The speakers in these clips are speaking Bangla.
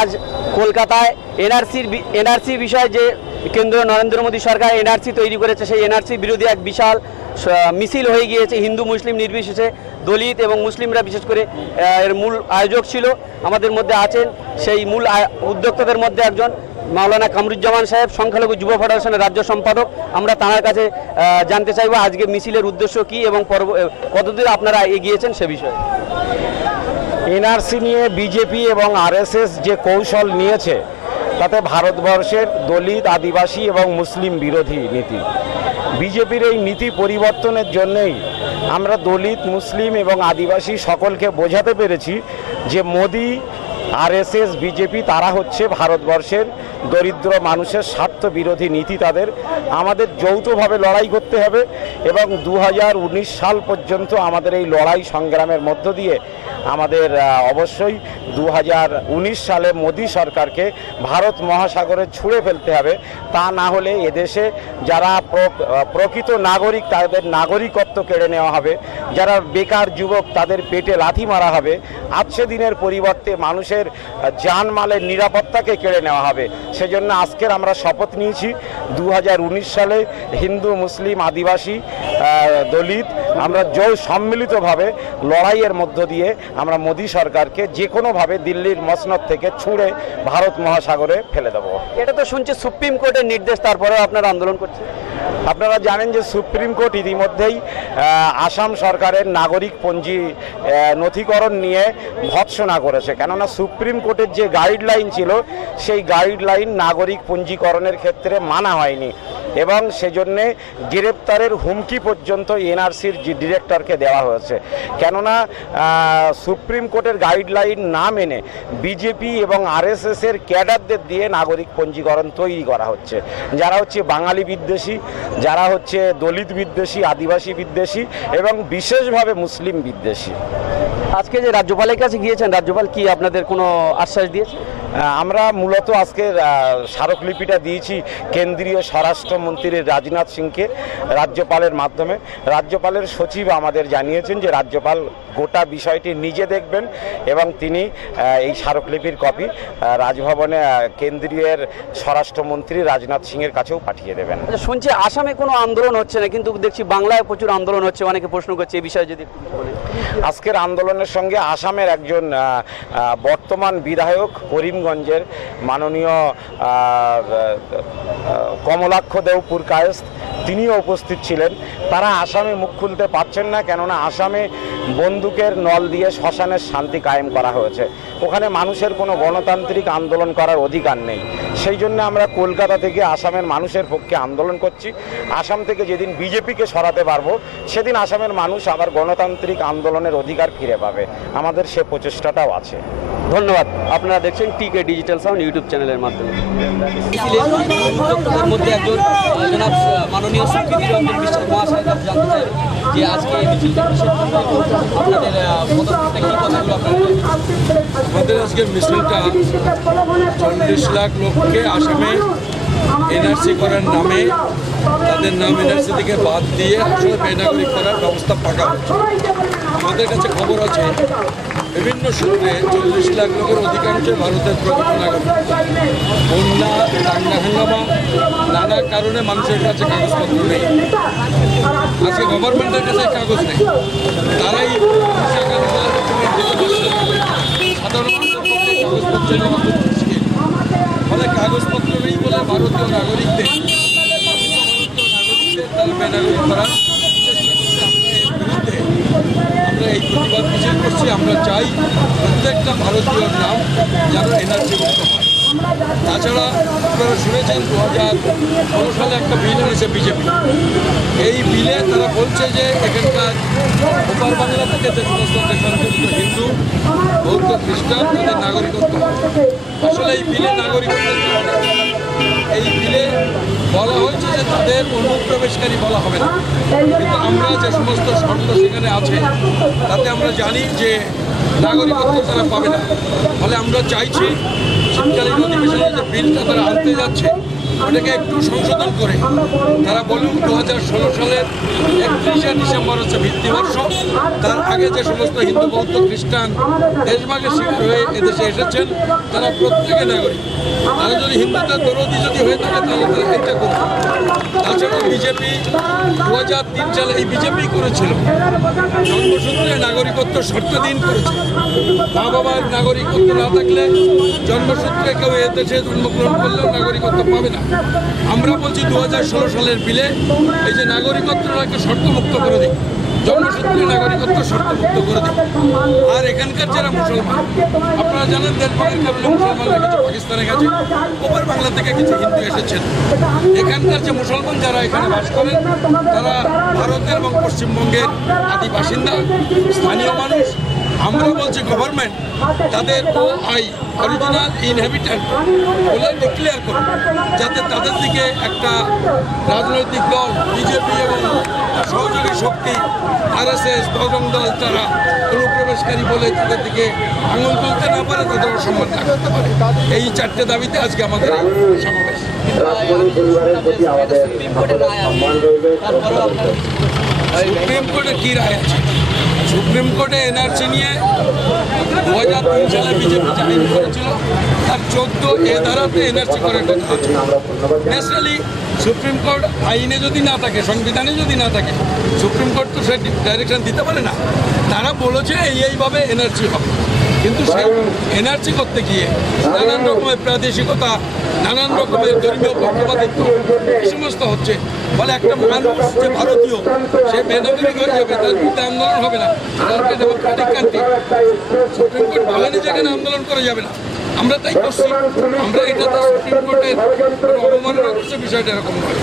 আজ কলকাতায় এনআরসি বিষয়ে যে কেন্দ্রীয় নরেন্দ্র মোদী সরকার এনআরসি তৈরি করেছে, সেই এনআরসি বিরোধী এক বিশাল মিছিল হয়ে গিয়েছে। হিন্দু মুসলিম নির্বিশেষে দলিত এবং মুসলিমরা বিশেষ করে এর মূল আয়োজক ছিল। আমাদের মধ্যে আছেন সেই মূল উদ্যোক্তাদের মধ্যে একজন মাওলানা কামরুজ্জামান সাহেব, সংখ্যালঘু যুব ফেডারেশনের রাজ্য সম্পাদক। আমরা তাঁর কাছে জানতে চাইব আজকে মিছিলের উদ্দেশ্য কী এবং কতদূর আপনারা এগিয়েছেন সে বিষয়ে। এনআরসি নিয়ে বিজেপি এবং আরএসএস যে কৌশল নিয়েছে তাতে ভারতবর্ষের দলিত, আদিবাসী এবং মুসলিম বিরোধী নীতি। বিজেপির এই নীতি পরিবর্তনের জন্যই আমরা দলিত, মুসলিম এবং আদিবাসী সকলকে বোঝাতে পেরেছি যে মোদি, আরএসএস, বিজেপি তারা হচ্ছে ভারতবর্ষের দরিদ্র মানুষের স্বার্থ বিরোধী নীতি তাদের। আমাদের যৌথভাবে লড়াই করতে হবে এবং 2019 সাল পর্যন্ত আমাদের এই লড়াই সংগ্রামের মধ্য দিয়ে আমাদের অবশ্যই 2019 সালে মোদী সরকারকে ভারত মহাসাগরে ছুঁড়ে ফেলতে হবে। তা না হলে এদেশে যারা প্রকৃত নাগরিক তাদের নাগরিকত্ব কেড়ে নেওয়া হবে, যারা বেকার যুবক তাদের পেটে লাথি মারা হবে, আজকে দিনের পরিবর্তে মানুষের জানমালের নিরাপত্তাকে কেড়ে নেওয়া হবে। সেজন্য আজকের আমরা শপথ নিয়েছি 2019 সালে হিন্দু, মুসলিম, আদিবাসী, দলিত আমরা সম্মিলিতভাবে লড়াইয়ের মধ্য দিয়ে আমরা মোদী সরকারকে যে কোনোভাবে দিল্লির মসনদ থেকে ছুঁড়ে ভারত মহাসাগরে ফেলে দেব। এটা তো শুনছি সুপ্রিম কোর্টের নির্দেশ, তারপরেও আপনারা আন্দোলন করছেন। আপনারা জানেন যে সুপ্রিম কোর্ট ইতিমধ্যেই আসাম সরকারের নাগরিক পঞ্জি নথিকরণ নিয়ে ভৎসনা করেছে। কেননা সুপ্রিম কোর্টের যে গাইডলাইন ছিল সেই গাইডলাইন নাগরিক পঞ্জীকরণের ক্ষেত্রে মানা হয়নি এবং সেজন্যে গ্রেপ্তারের হুমকি পর্যন্ত এনআরসির ডিরেক্টরকে দেওয়া হয়েছে। কেননা সুপ্রিম কোর্টের গাইডলাইন না মেনে বিজেপি এবং আরএসএসের ক্যাডারদের দিয়ে নাগরিক পঞ্জীকরণ তৈরি করা হচ্ছে, যারা হচ্ছে বাঙালি বিদ্বেষী, যারা হচ্ছে দলিত বিদ্বেষী, আদিবাসী বিদ্বেষী এবং বিশেষভাবে মুসলিম বিদ্বেষী। আজকে যে রাজ্যপালের কাছে গিয়েছেন, রাজ্যপাল কি আপনাদের কোনো আশ্বাস দিয়েছে? আমরা মূলত আজকে স্মারকলিপিটা দিয়েছি কেন্দ্রীয় স্বরাষ্ট্রমন্ত্রী রাজনাথ সিংকে রাজ্যপালের মাধ্যমে। রাজ্যপালের সচিব আমাদের জানিয়েছেন যে রাজ্যপাল গোটা বিষয়টি নিজে দেখবেন এবং তিনি এই স্মারকলিপির কপি রাজভবনে কেন্দ্রীয় স্বরাষ্ট্রমন্ত্রী রাজনাথ সিংয়ের কাছেও পাঠিয়ে দেবেন। শুনছি আসামে কোনো আন্দোলন হচ্ছে না, কিন্তু দেখছি বাংলায় প্রচুর আন্দোলন হচ্ছে। অনেকে প্রশ্ন করছে এই বিষয়ে যদি আজকের আন্দোলনের সঙ্গে আসামের একজন বর্তমান বিধায়ক করিমগঞ্জের মাননীয় কমলাক্ষ দেও পুরকায়েস্ত তিনিও উপস্থিত ছিলেন। তারা আসামে মুখ খুলতে পারছেন না, কেননা আসামে বন্দুকের নল দিয়ে শ্মশানের শান্তি কায়েম করা হয়েছে। ওখানে মানুষের কোনো গণতান্ত্রিক আন্দোলন করার অধিকার নেই। সেই জন্য আমরা কলকাতা থেকে আসামের মানুষের পক্ষে আন্দোলন করছি। আসাম থেকে যেদিন বিজেপিকে সরাতে পারবো সেদিন আসামের মানুষ আবার গণতান্ত্রিক আন্দোলনের অধিকার ফিরে পাবে। আমাদের সে প্রচেষ্টাটাও আছে। ধন্যবাদ। আপনারা দেখছেন টিকে ডিজিটাল সাউন্ড ইউটিউব চ্যানেলের মাধ্যমে। মধ্যে একজন মাননীয় সুকৃতি রঞ্জন বিশ্বাস মহাশয় জানতে চাই যে আজকে আপনাদের আমাদের আজকে মিছিলটা 40 লাখ লোককে আসামে এনআরসি করার নামে তাদের নাম এনআরসি থেকে বাদ দিয়ে আসলে বেনাগরিক করার ব্যবস্থা পাকা হচ্ছে। আমাদের কাছে খবর আছে বিভিন্ন সূত্রে 40 লাখ লোকের অধিকাংশ ভারতের প্রকৃত নাগরিক। বন্যা, দাঙ্গা হাঙ্গামা, নানা কারণে মানুষের কাছে কাগজপত্র নেই। আজকে গভর্নমেন্টের কাছে কাগজ নেই, তারাই সাধারণ কাগজপত্র নেওয়া খুব মুশকিল। ফলে কাগজপত্র নেই বলে ভারতীয় নাগরিকদের তারা বেনাগরিক করার আমরা এই প্রতিবাদ মিছিল করছি। আমরা চাই প্রত্যেকটা ভারতীয়র নাম যেন এনআরসি মুক্ত হয়। তাছাড়া আপনারা শুনেছেন 2016 সালে একটা বিল এনেছে বিজেপি। এই বিলে তারা বলছে যে এখানকার ওপার বাংলা থেকে যে সমস্ত দেশান্তরিত হিন্দু, বৌদ্ধ, খ্রিস্টান তাদের নাগরিকত্ব হবে। আসলে এই বিলে নাগরিকত্ব এই বিলে বলা হয়েছে যে তাদের অনুপ্রবেশকারী বলা হবে না, কিন্তু আমরা যে সমস্ত শর্ত সেখানে আছে তাতে আমরা জানি যে নাগরিকত্ব তারা পাবে না। ফলে আমরা চাইছি শীতকালীন অধিবেশনে যে বিলটা তারা আনতে যাচ্ছে ওটাকে একটু সংশোধন করে তারা বলুন 2016 সালের 31শে ডিসেম্বর হচ্ছে ভিত্তিবর্ষ। তার আগে যে সমস্ত হিন্দু বৌদ্ধ খ্রিস্টান দেশভাগের শিকার হয়ে এদেশে এসেছেন তারা প্রত্যেকে নাগরিক। তারা যদি হিন্দুদের দরদি যদি হয়ে থাকে তাহলে তারা এটা করবে। তাছাড়াও বিজেপি 2003 সালে এই বিজেপি করেছিল জন্মসূত্রে নাগরিকত্ব শর্তাধীন করেছে। মা বাবার নাগরিকত্ব না থাকলে জন্মসূত্রে কেউ এদেশে জন্মগ্রহণ করলেও নাগরিকত্ব পাবে না। আমরা বলছি 2016 সালের বিলে এই যে নাগরিকত্বটাকে শর্তমুক্ত করে দিই, জন্মসূত্রে নাগরিকত্ব শর্তমুক্ত করে দিই। আর এখানকার যারা মুসলমান, আপনারা জানেন দেশভাগের কারণে মুসলমানরা কিছু পাকিস্তানে গেছে, ওপার বাংলা থেকে কিছু হিন্দু এসেছেন। এখানকার যে মুসলমান যারা এখানে বাস করেন তারা ভারতের এবং পশ্চিমবঙ্গের আদি বাসিন্দা, স্থানীয় মানুষ। আমরা বলছি গভর্নমেন্ট তাদের OI অরিজিনাল ইনহ্যাবিট্যান্ট বলে ডিক্লেয়ার করুন, যাতে তাদের দিকে একটা রাজনৈতিক দল বিজেপি এবং সহযোগী শক্তি RSS বজরং দল তারা অনুপ্রবেশকারী বলে তাদের দিকে আঙুল তুলতে না পারে, তাদের অসম্মান না করতে পারে। এই 4টে দাবিতে আজকে আমাদের এই সমাবেশ। সুপ্রিম কোর্টে কী রায় আছে? সুপ্রিম কোর্টে NRC নিয়ে 2003 সালে বিজেপি আইন করেছিল, তার 14A ধারাতে NRC করার কথা আছে। ন্যাশনালি সুপ্রিম কোর্ট আইনে যদি না থাকে, সংবিধানে যদি না থাকে, সুপ্রিম কোর্ট তো সে ডাইরেকশন দিতে পারে না। তারা বলেছে এইভাবে NRC হবে, কিন্তু সেই NRC করতে গিয়ে নানান রকমের প্রাদেশিকতা, নানান রকমের ধর্মীয় পক্ষপাতিত্ব এই সমস্ত হচ্ছে। ফলে একটা মানুষ যে ভারতীয় সে বেনাগরিক হয়ে যাবে, তার বিরুদ্ধে আন্দোলন হবে না, তাদেরকে ডেমোক্রেটিক কান্ট্রি। সুপ্রিম কোর্ট বলেনি যেখানে আন্দোলন করা যাবে না, আমরা তাই করছি। আমরা এটাতে সুপ্রিম কোর্টের অবমাননা করছে, বিষয়টা এরকম নয়।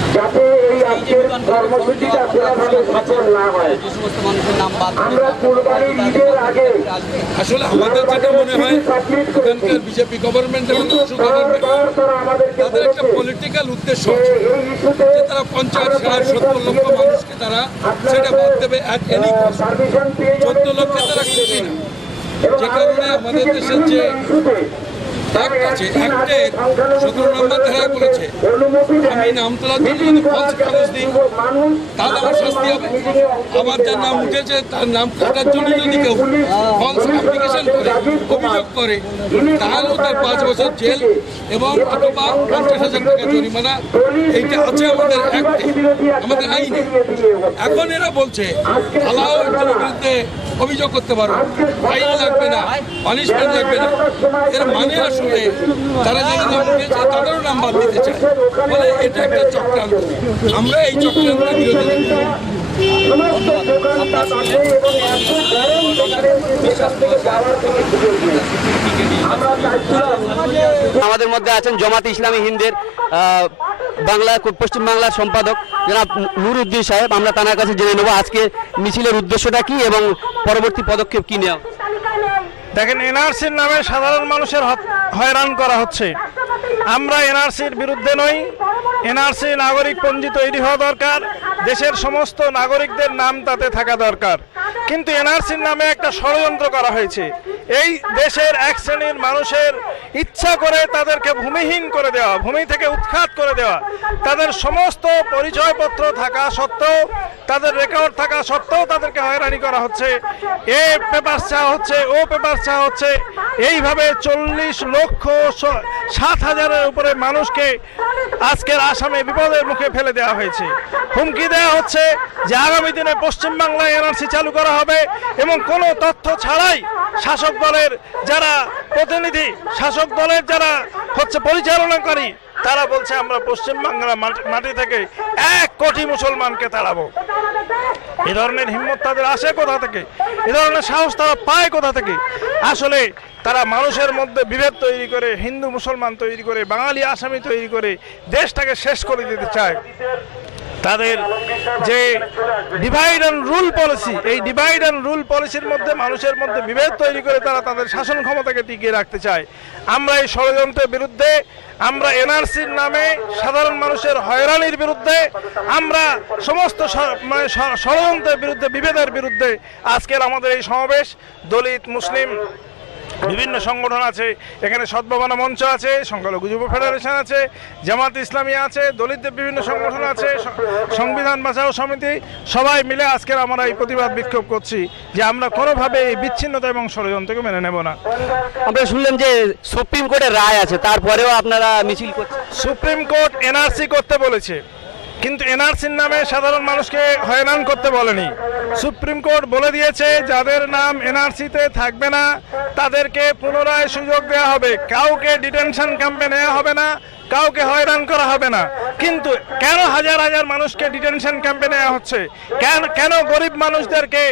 আসলে আমাদের যেটা মনে হয় এখানকার বিজেপি গভর্নমেন্ট এবং গভর্নমেন্ট তাদের একটা পলিটিক্যাল উদ্দেশ্য হচ্ছে যে তারা 50-60-70 লক্ষ মানুষকে তারা সেটা বাদ দেবে অ্যাট এনি কস্ট। 14 লক্ষে তারা খুশি না, যে কারণে আমাদের দেশের যে অ্যাক্ট আছে, অ্যাক্টের 17 নম্বর ধারায় বলেছে আমি নাম তোলার জন্য যদি ফলস কাগজ দিই তাহলে আমার শাস্তি হবে। আবার যার নাম উঠেছে তার নাম কাটার জন্য যদি কেউ ফলস অ্যাপ্লিকেশন করে অভিযোগ করে তাহলেও তার 5 বছর জেল এবং অথবা 50,000 টাকা জরিমানা। এইটা আছে আমাদের অ্যাক্টে, আমাদের আইনে। এখন এরা বলছে আলাও একজনের বিরুদ্ধে অভিযোগ করতে পারো, আইন লাগবে না, পানিশমেন্ট লাগবে না। এর মানে আসলে তারা যারা নাম উঠেছে তাদেরও নাম বাদ দিতে চায়। বলে এটা একটা চক্রান্ত। আমরা এই চক্রান্তের বিরোধী। আমাদের মধ্যে আছেন জামাতে ইসলামী হিন্দের বাংলা পশ্চিম বাংলার সম্পাদক জনাব নুরুদ্দিন সাহেব। আমরা তার কাছে জেনে নেব আজকে মিছিলের উদ্দেশ্যটা কি এবং পরবর্তী পদক্ষেপ কি নেওয়া। দেখেন, NRCর নামে সাধারণ মানুষের হয়রান করা হচ্ছে। আমরা NRCর বিরুদ্ধে নই। NRC নাগরিকপঞ্জি তৈরি হওয়া দরকার, দেশের সমস্ত নাগরিকদের নাম তাতে থাকা দরকার। কিন্তু NRCর নামে একটা ষড়যন্ত্র করা হয়েছে। এই দেশের এক শ্রেণীর মানুষের ইচ্ছা করে তাদেরকে ভূমিহীন করে দেওয়া, ভূমি থেকে উৎখাত করে দেওয়া, তাদের সমস্ত পরিচয়পত্র থাকা সত্ত্বেও, তাদের রেকর্ড থাকা সত্ত্বেও তাদেরকে হয়রানি করা হচ্ছে। এ পেপার চাওয়া হচ্ছে, ও পেপার চাওয়া হচ্ছে। এইভাবে 40,07,000-এর উপরে মানুষকে আজকের আসামে বিপদের মুখে ফেলে দেওয়া হয়েছে। হুমকি দেওয়া হচ্ছে যে আগামী দিনে পশ্চিমবাংলায় NRC চালু করা হবে এবং কোনো তথ্য ছাড়াই শাসক দলের যারা প্রতিনিধি, শাসক দলের যারা পরিচালনাকারী, তারা বলছে আমরা পশ্চিমবাংলা মাটি থেকে 1 কোটি মুসলমানকে তাড়াবো। এ ধরনের হিম্মত তাদের আসে কোথা থেকে? এ ধরনের সাহস তারা পায় কোথা থেকে? আসলে তারা মানুষের মধ্যে বিভেদ তৈরি করে, হিন্দু মুসলমান তৈরি করে, বাঙালি আসামি তৈরি করে দেশটাকে শেষ করে দিতে চায়। তাদের যে ডিভাইড অ্যান্ড রুল পলিসি, এই ডিভাইড অ্যান্ড রুল পলিসির মধ্যে মানুষের মধ্যে বিভেদ তৈরি করে তারা তাদের শাসন ক্ষমতাকে টিকিয়ে রাখতে চায়। আমরা এই ষড়যন্ত্রের বিরুদ্ধে, আমরা NRCর নামে সাধারণ মানুষের হয়রানির বিরুদ্ধে, আমরা সমস্ত ষড়যন্ত্রের বিরুদ্ধে, বিভেদের বিরুদ্ধে আজকের আমাদের এই সমাবেশ। দলিত, মুসলিম, বিভিন্ন সংগঠন আছে, এখানে সদ্ভাবনা মঞ্চ আছে, সংখ্যালঘু যুব ফেডারেশন আছে, জামাত ইসলামী আছে, দলিতদের বিভিন্ন সংগঠন আছে, সংবিধান বাঁচাও সমিতি, সবাই মিলে আজকের আমরা এই প্রতিবাদ বিক্ষোভ করছি যে আমরা কোনোভাবে এই বিচ্ছিন্নতা এবং ষড়যন্ত্রকে মেনে নেব না। আমরা শুনলাম যে সুপ্রিম কোর্টের রায় আছে, তারপরেও আপনারা মিছিল করছেন। সুপ্রিম কোর্ট এনআরসি করতে বলেছে, কিন্তু এনআরসির নামে সাধারণ মানুষকে হয়রান করতে বলেনি। সুপ্রিম কোর্ট বলে দিয়েছে যাদের নাম এনআরসিতে থাকবে না তাদেরকে পুনরায় সুযোগ দেওয়া হবে, কাউকে ডিটেনশন ক্যাম্পে নেওয়া হবে না, কাউকে হয়রান করা হবে না। কিন্তু কেন হাজার হাজার মানুষকে ডিটেনশন ক্যাম্পে নেওয়া হচ্ছে? কেন গরিব মানুষদেরকে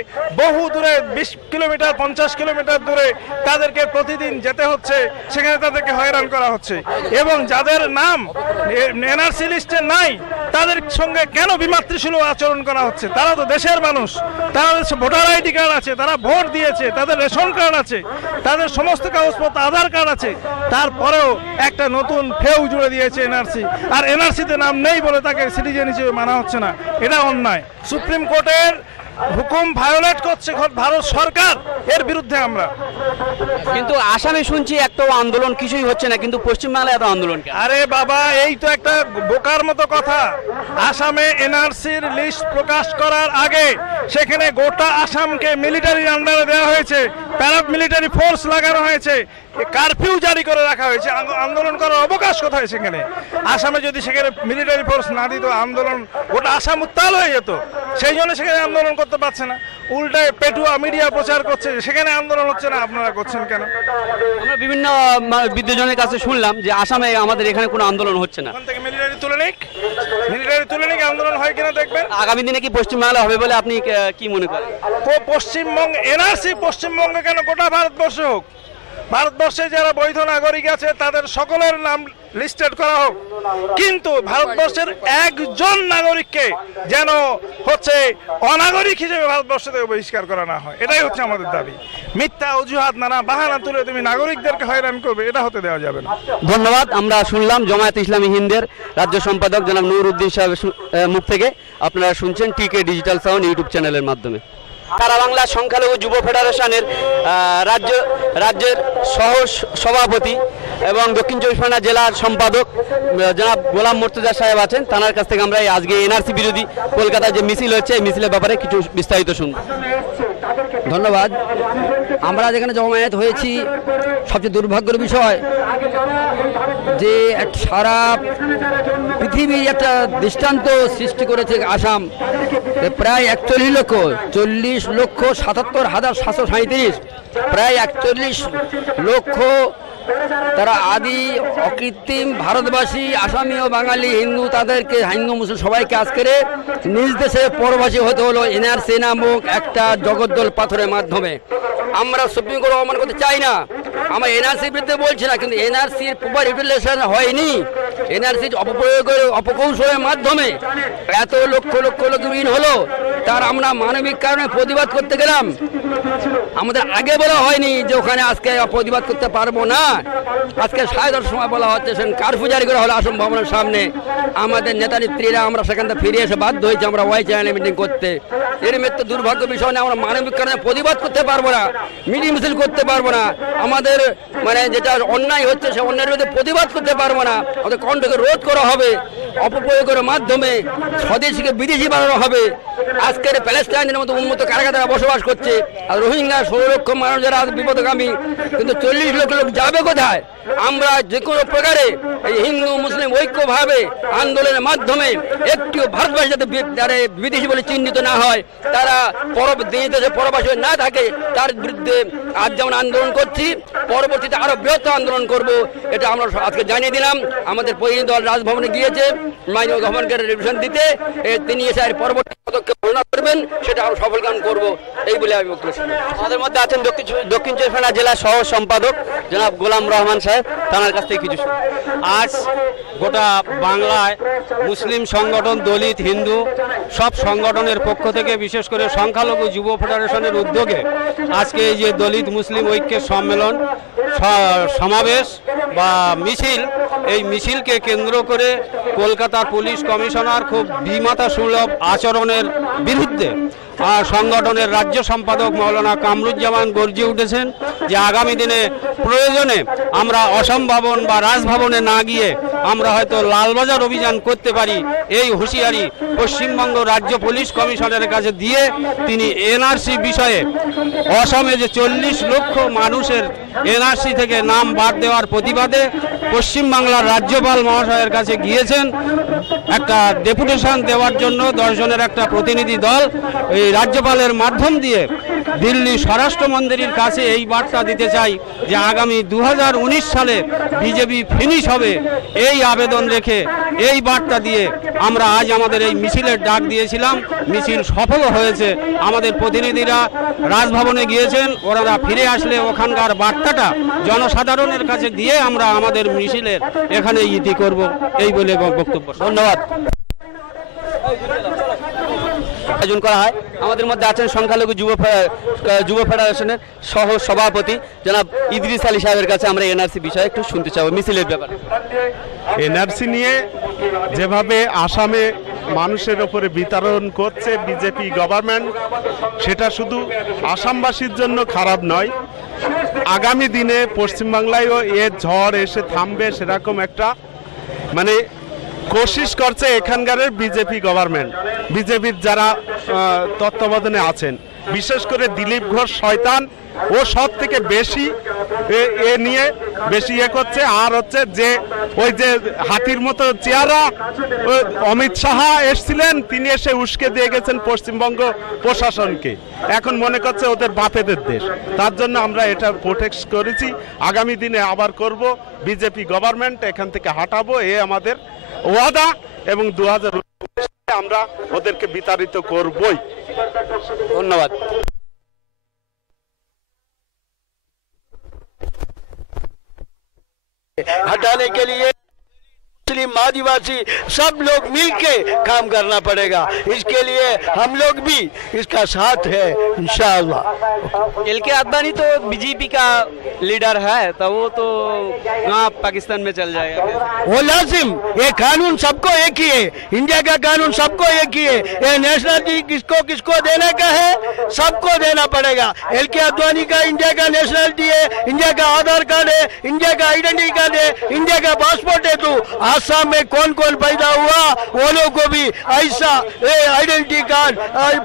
বহু দূরে 20 কিলোমিটার 50 কিলোমিটার দূরে তাদেরকে প্রতিদিন যেতে হচ্ছে, সেখানে তাদেরকে হয়রান করা হচ্ছে? এবং যাদের নাম এনআরসি লিস্টে নাই তাদের সঙ্গে কেন বিমাতৃসুলভ আচরণ করা হচ্ছে? তারা তো দেশের মানুষ, তাদের ভোটার আইডি কার্ড আছে, তারা ভোট দিয়েছে, তাদের রেশন কার্ড আছে, তাদের সমস্ত কাগজপত্র আধার কার্ড আছে, তারপরেও একটা নতুন ফেউ জুড়ে দিয়েছে এনআরসি। আর এনআরসিতে নাম নেই বলে তাকে সিটিজেন হিসেবে মানা হচ্ছে না, এটা অন্যায়। সুপ্রিম কোর্টের হুকুম ভায়োলেট করছে ভারত সরকার, এর বিরুদ্ধে আমরা। কিন্তু আসামে শুনছি একটাও আন্দোলন কিছুই হচ্ছে না, কিন্তু পশ্চিমবাংলায় এত আন্দোলন কেন? আরে বাবা, এই তো একটা বোকার মতো কথা। আসামে এনআরসির লিস্ট প্রকাশ করার আগে সেখানে গোটা আসামকে মিলিটারির আন্ডারে দেওয়া হয়েছে, প্যারামিলিটারি ফোর্স লাগানো হয়েছে, কারফিউ জারি করে রাখা হয়েছে। আন্দোলন করার অবকাশ কোথায় সেখানে? আসামে যদি সেখানে মিলিটারি ফোর্স না দিত, আন্দোলন গোটা আসাম উত্তাল হয়ে যেত। সেই জন্য সেখানে আন্দোলন করতে পারছে না, উল্টায় পেটুয়া মিডিয়া প্রচার করছে সেখানে আন্দোলন হচ্ছে না। আপনারা করছেন কেন? আমরা বিভিন্ন বিদ্যজনের কাছে শুনলাম যে আসামে আমাদের এখানে কোনো আন্দোলন হচ্ছে না। ওখান থেকে মিলিটারি তুলে নিক আন্দোলন হয় কিনা দেখবেন। আগামী দিনে কি পশ্চিমবাংলা হবে বলে আপনি কি মনে করেন? পশ্চিমবঙ্গ এনআরসি পশ্চিমবঙ্গে কেন, গোটা ভারতবর্ষে হোক। ভারতবর্ষে যারা বৈধ নাগরিক আছে তাদের সকলের নাম লিস্টেড করা হোক, কিন্তু ভারতবর্ষের একজন নাগরিককে যেন হচ্ছে অনাগরিক হিসেবে ভারতবর্ষ থেকে বহিষ্কার করা না হয়, এটাই হচ্ছে আমাদের দাবি। মিথ্যা অজুহাত, নানা বাহানা তুলে তুমি নাগরিকদেরকে হয়রান করবে, এটা হতে দেওয়া যাবে না। ধন্যবাদ। আমরা শুনলাম জামায়াত ইসলামী হিন্দের রাজ্য সম্পাদক জনাব নুরউদ্দিন সাহেবের মুখ থেকে। আপনারা শুনছেন টিকে ডিজিটাল সাউন্ড ইউটিউব চ্যানেলের মাধ্যমে। সারা বাংলা সংখ্যালঘু যুব ফেডারেশনের রাজ্যের সহ সভাপতি এবং দক্ষিণ চব্বিশ পরগনা জেলার সম্পাদক জনাব গোলাম মুর্তজা সাহেব আছেন। তার কাছ থেকে আমরা আজকে এনআরসি বিরোধী কলকাতায় যে মিছিল হচ্ছে এই মিছিলের ব্যাপারে কিছু বিস্তারিত শুনব। ধন্যবাদ। আমরা যেখানে জমায়েত হয়েছি, সবচেয়ে দুর্ভাগ্যের বিষয় যে সারা পৃথিবীর একটা দৃষ্টান্ত সৃষ্টি করেছে আসাম। প্রায় 41,40,77,737, প্রায় 41 লক্ষ তারা আদি অকৃত্রিম ভারতবাসী, আসামি ও বাঙালি হিন্দু, তাদেরকে হিন্দু মুসলিম সবাইকে আজকের নিজ দেশে পরবাসী হতে হলো এনআরসি নামক একটা জগদ্দল পাথরের মাধ্যমে। আমরা সুপ্রিম কোর্ট অবমান করতে চাই না, আমরা এনআরসির বিরুদ্ধে বলছি না, কিন্তু এনআরসির প্রপার ইউটিলাইজেশন হয়নি। এনআরসির অপপ্রয়োগের অপকৌশলের মাধ্যমে এত লক্ষ লক্ষ লোক ঋণ হলো, তার আমরা মানবিক কারণে প্রতিবাদ করতে গেলাম। আমাদের আগে বলা হয়নি যে ওখানে আজকে প্রতিবাদ করতে পারবো না। আজকে 10:30 সময় বলা হচ্ছে, কারফিউ জারি করা হলো আসাম ভবনের সামনে। আমাদের নেতা নেত্রীরা আমরা সেখান থেকে ফিরে এসে বাধ্য হয়েছি আমরা ওয়াই চ্যানেলে মিটিং করতে। এর মধ্যে দুর্ভাগ্য বিষয় না, আমরা মানবিক কারণে প্রতিবাদ করতে পারবো না, মিটিং মিছিল করতে পারবো না, আমাদের যেটা অন্যায় হচ্ছে সে অন্যায়ের বিরুদ্ধে প্রতিবাদ করতে পারবো না। আমাদের কণ্ঠকে রোধ করা হবে, অপপ্রয়োগের মাধ্যমে স্বদেশীকে বিদেশি বানানো হবে। আজকের প্যালেস্টাইনের মতো উন্নত কারাগারে তারা বসবাস করছে, আর রোহিঙ্গা 16 লক্ষ মানুষ যারা বিপদগামী, কিন্তু 40 লক্ষ লোক যাবে কোথায়? আমরা যে কোনো প্রকারে এই হিন্দু মুসলিম ঐক্যভাবে আন্দোলনের মাধ্যমে একটিও ভারতবাসী যাতে বিদেশি বলে চিহ্নিত না হয়, তারা দেশে পরবাসী না থাকে, তার বিরুদ্ধে আজ যেমন আন্দোলন করছি, পরবর্তীতে আরো বৃহত্তর আন্দোলন করব, এটা আমরা আজকে জানিয়ে দিলাম। আমাদের প্রতিনিধি দল রাজভবনে গিয়েছে মাননীয় গভর্নরকে রিভিশন দিতে, তিনি এসে পরবর্তী পদক্ষেপ ঘোষণা করবেন, সেটা আমরা সফলকাম করব, এই বলে আমি বক্তব্য। আমাদের মধ্যে আছেন দক্ষিণ চব্বিশ পরগনা জেলা সহ সম্পাদক জনাব গোলাম রহমান সাহেব, তার কাছ থেকে কিছু। আজ গোটা বাংলায় মুসলিম সংগঠন, দলিত, হিন্দু সব সংগঠনের পক্ষ থেকে, বিশেষ করে সংখ্যালঘু যুব ফেডারেশনের উদ্যোগে আজকে এই যে দলিত মুসলিম ঐক্যের সম্মেলন, সমাবেশ বা মিছিল, এই মিছিলকে কেন্দ্র করে কলকাতার পুলিশ কমিশনার খুব বিমাতা সুলভ আচরণের বিরুদ্ধে সংগঠনের রাজ্য সম্পাদক মৌলানা কামরুজ্জামান গর্জে উঠেছেন যে আগামী দিনে প্রয়োজনে আমরা অসম ভবন বা রাজভবনে না গিয়ে আমরা হয়তো লালবাজার অভিযান করতে পারি। এই হুঁশিয়ারি পশ্চিমবঙ্গ রাজ্য পুলিশ কমিশনারের কাছে দিয়ে তিনি এনআরসি বিষয়ে অসমে যে 40 লক্ষ মানুষের এনআরসি থেকে নাম বাদ দেওয়ার প্রতিবাদে পশ্চিমবাংলার রাজ্যপাল মহাশয়ের কাছে গিয়েছেন একটা ডেপুটেশন দেওয়ার জন্য। 10 জনের একটা প্রতিনিধি দল এই রাজ্যপালের মাধ্যম দিয়ে দিল্লি স্বরাষ্ট্রমন্ত্রীর কাছে এই বার্তা দিতে চাই যে আগামী 2019 সালে বিজেপি ফিনিশ হবে, এই আবেদন রেখে এই বার্তা দিয়ে আমরা আজ আমাদের এই মিছিলের ডাক দিয়েছিলাম। মিছিল সফল হয়েছে। আমাদের প্রতিনিধিরা রাজভবনে গিয়েছেন, ওনারা ফিরে আসলে ওখানকার বার্তাটা জনসাধারণের কাছে দিয়ে আমরা আমাদের মিছিলের এখানে ইতি করব, এই বলে বক্তব্য। ধন্যবাদ। আয়োজন করা হয়। আমাদের মধ্যে আছেন সংখ্যালঘু যুব ফেডারেশনের সহ সভাপতি জনাব ইদ্রিস আলী সাহেবের কাছে আমরা এনআরসি বিষয়ে একটু শুনতে চাবো মিছিলের ব্যাপারে। এনআরসি নিয়ে যেভাবে আসামে মানুষের ওপরে বিতরণ করছে বিজেপি গভর্নমেন্ট, সেটা শুধু আসামবাসীর জন্য খারাপ নয়, আগামী দিনে পশ্চিমবাংলায়ও এর ঝড় এসে থামবে সেরকম একটা মানে কোশিশ করছে এখানকার বিজেপি গভর্নমেন্ট, বিজেপির যারা তত্ত্বাবধানে আছেন, বিশেষ করে দিলীপ ঘোষ শয়তান ও সব থেকে বেশি এ নিয়ে বেশি করছে। আর হচ্ছে যে ওই যে হাতির মতো চেহারা অমিত শাহ এসছিলেন, তিনি এসে উস্কে দিয়ে গেছেন পশ্চিমবঙ্গ প্রশাসনকে, এখন মনে করছে ওদের বাপেদের দেশ। তার জন্য আমরা এটা প্রোটেক্ট করেছি, আগামী দিনে আবার করব, বিজেপি গভর্নমেন্ট এখান থেকে হাঁটাবো, এ আমাদের ওয়াদা, এবং 2019 আমরা ওদেরকে বিতাড়িত করবই। ধন্যবাদ। हटाने के लिए मुस्लिम आदिवासी सब लोग मिलके काम करना पड़ेगा। इसके लिए हम लोग भी इसका साथ है इंशाअल्लाह। एल.के. आडवाणी तो बीजेपी का लीडर है, तो वो तो कहाँ पाकिस्तान में चल जाएगा। वो लाजिम, ये कानून सबको एक ही है, इंडिया का कानून सबको एक ही है। ये नेशनलिटी किसको किसको देने का है, सबको देना पड़ेगा। एल.के. आडवाणी का इंडिया का नेशनलिटी है, इंडिया का आधार कार्ड है, इंडिया का आइडेंटिटी कार्ड है, इंडिया का पासपोर्ट है। तो आसाम में कौन कौन पैदा हुआ वो लोग को भी ऐसा आइडेंटिटी कार्ड,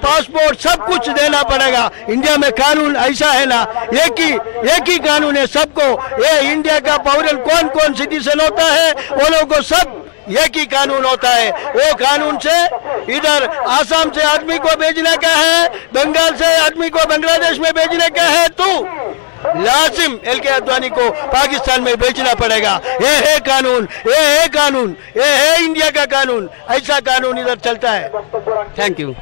पासपोर्ट सब कुछ देना पड़ेगा। इंडिया में कानून ऐसा है ना, एक ही कानून है सबको। ये इंडिया का पौरन कौन कौन सिटीजन होता है वो लोगों को सब एक ही कानून होता है। वो कानून से इधर आसाम से आदमी को भेजने का है, बंगाल से आदमी को बांग्लादेश में भेजने का है, तो लाजिम एल.के. आडवाणी को पाकिस्तान में भेजना पड़ेगा। ये है कानून, ये है कानून, ये है इंडिया का कानून, ऐसा कानून इधर चलता है। Thank you.